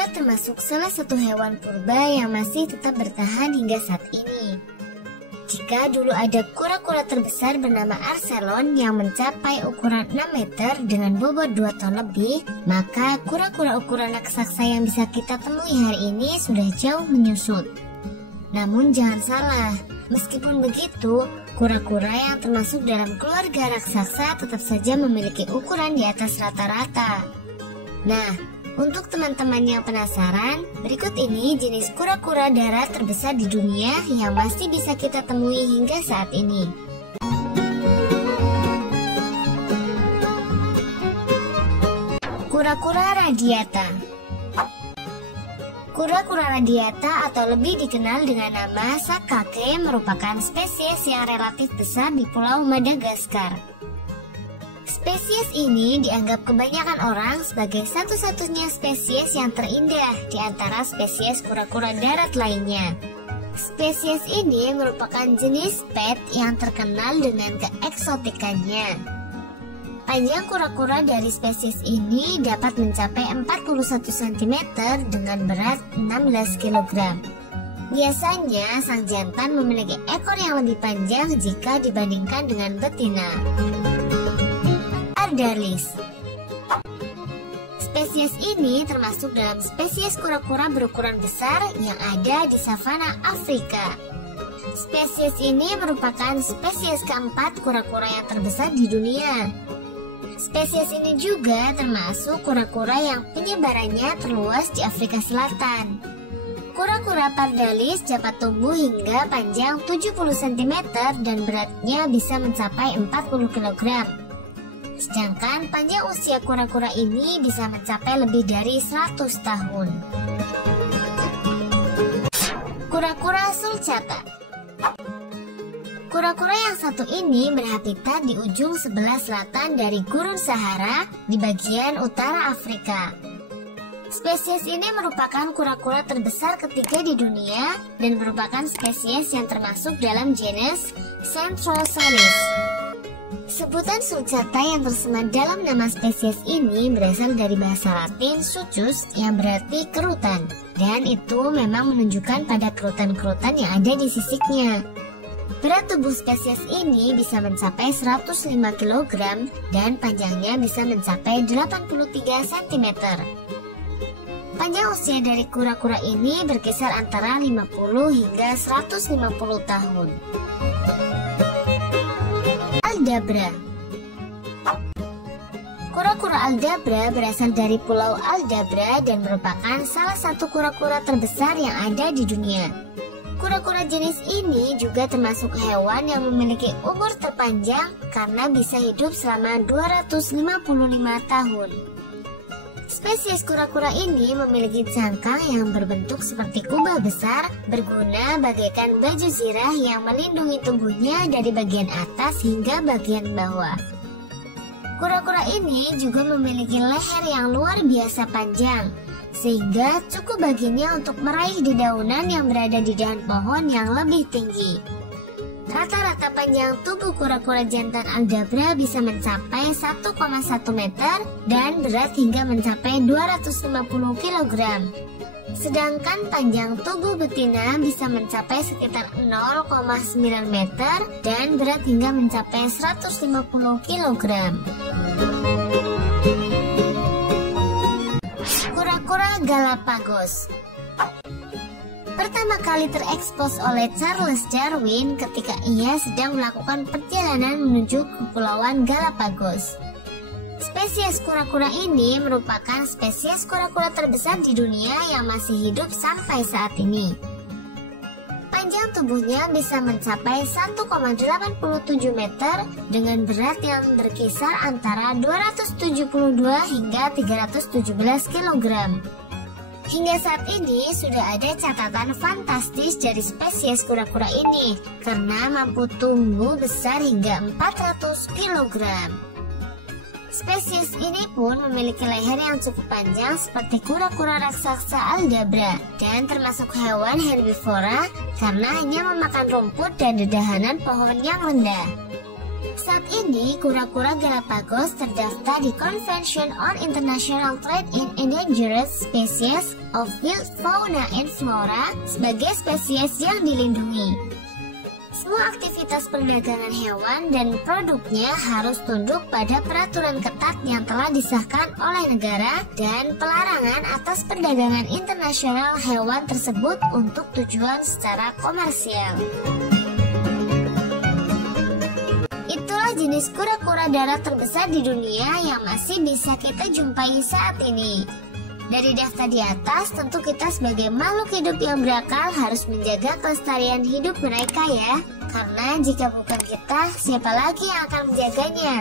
Kura-kura termasuk salah satu hewan purba yang masih tetap bertahan hingga saat ini. Jika dulu ada kura-kura terbesar bernama Archelon yang mencapai ukuran 6 meter dengan bobot 2 ton lebih, maka kura-kura ukuran raksasa yang bisa kita temui hari ini sudah jauh menyusut. Namun jangan salah, meskipun begitu, kura-kura yang termasuk dalam keluarga raksasa tetap saja memiliki ukuran di atas rata-rata. Nah, untuk teman-teman yang penasaran, berikut ini jenis kura-kura darat terbesar di dunia yang masih bisa kita temui hingga saat ini. Kura-kura radiata. Kura-kura radiata atau lebih dikenal dengan nama sakake merupakan spesies yang relatif besar di Pulau Madagaskar. Spesies ini dianggap kebanyakan orang sebagai satu-satunya spesies yang terindah di antara spesies kura-kura darat lainnya. Spesies ini merupakan jenis pet yang terkenal dengan keeksotikannya. Panjang kura-kura dari spesies ini dapat mencapai 41 cm dengan berat 16 kg. Biasanya sang jantan memiliki ekor yang lebih panjang jika dibandingkan dengan betina. Ardalis. Spesies ini termasuk dalam spesies kura-kura berukuran besar yang ada di savana Afrika. Spesies ini merupakan spesies keempat kura-kura yang terbesar di dunia. Spesies ini juga termasuk kura-kura yang penyebarannya terluas di Afrika Selatan. Kura-kura Pardalis dapat tumbuh hingga panjang 70 cm dan beratnya bisa mencapai 40 kg. Sedangkan panjang usia kura-kura ini bisa mencapai lebih dari 100 tahun. Kura-kura sulcata. Kura-kura yang satu ini berhabitat di ujung sebelah selatan dari Gurun Sahara di bagian utara Afrika. Spesies ini merupakan kura-kura terbesar ketiga di dunia dan merupakan spesies yang termasuk dalam genus Centrosaurus. Sebutan sulcata yang tersemat dalam nama spesies ini berasal dari bahasa Latin sucus yang berarti kerutan, dan itu memang menunjukkan pada kerutan-kerutan yang ada di sisiknya. Berat tubuh spesies ini bisa mencapai 105 kg dan panjangnya bisa mencapai 83 cm. Panjang usia dari kura-kura ini berkisar antara 50 hingga 150 tahun. Aldabra. Kura-kura Aldabra berasal dari Pulau Aldabra dan merupakan salah satu kura-kura terbesar yang ada di dunia. Kura-kura jenis ini juga termasuk hewan yang memiliki umur terpanjang karena bisa hidup selama 255 tahun. Spesies kura-kura ini memiliki cangkang yang berbentuk seperti kubah besar, berguna bagaikan baju zirah yang melindungi tubuhnya dari bagian atas hingga bagian bawah. Kura-kura ini juga memiliki leher yang luar biasa panjang, sehingga cukup baginya untuk meraih dedaunan yang berada di dahan pohon yang lebih tinggi. Rata-rata panjang tubuh kura-kura jantan Aldabra bisa mencapai 1,1 meter dan berat hingga mencapai 250 kg. Sedangkan panjang tubuh betina bisa mencapai sekitar 0,9 meter dan berat hingga mencapai 150 kg. Kura-kura Galapagos. Pertama kali terekspos oleh Charles Darwin ketika ia sedang melakukan perjalanan menuju Kepulauan Galapagos. Spesies kura-kura ini merupakan spesies kura-kura terbesar di dunia yang masih hidup sampai saat ini. Panjang tubuhnya bisa mencapai 1,87 meter dengan berat yang berkisar antara 272 hingga 317 kg. Hingga saat ini sudah ada catatan fantastis dari spesies kura-kura ini karena mampu tumbuh besar hingga 400 kg. Spesies ini pun memiliki leher yang cukup panjang seperti kura-kura raksasa Aldabra dan termasuk hewan herbivora karena hanya memakan rumput dan dedahanan pohon yang rendah. Saat ini, kura-kura Galapagos terdaftar di Convention on International Trade in Endangered Species of Wild Fauna and Flora sebagai spesies yang dilindungi. Semua aktivitas perdagangan hewan dan produknya harus tunduk pada peraturan ketat yang telah disahkan oleh negara dan pelarangan atas perdagangan internasional hewan tersebut untuk tujuan secara komersial. Itulah jenis kura-kura darat terbesar di dunia yang masih bisa kita jumpai saat ini. Dari daftar di atas, tentu kita sebagai makhluk hidup yang berakal harus menjaga kelestarian hidup mereka ya. Karena jika bukan kita, siapa lagi yang akan menjaganya?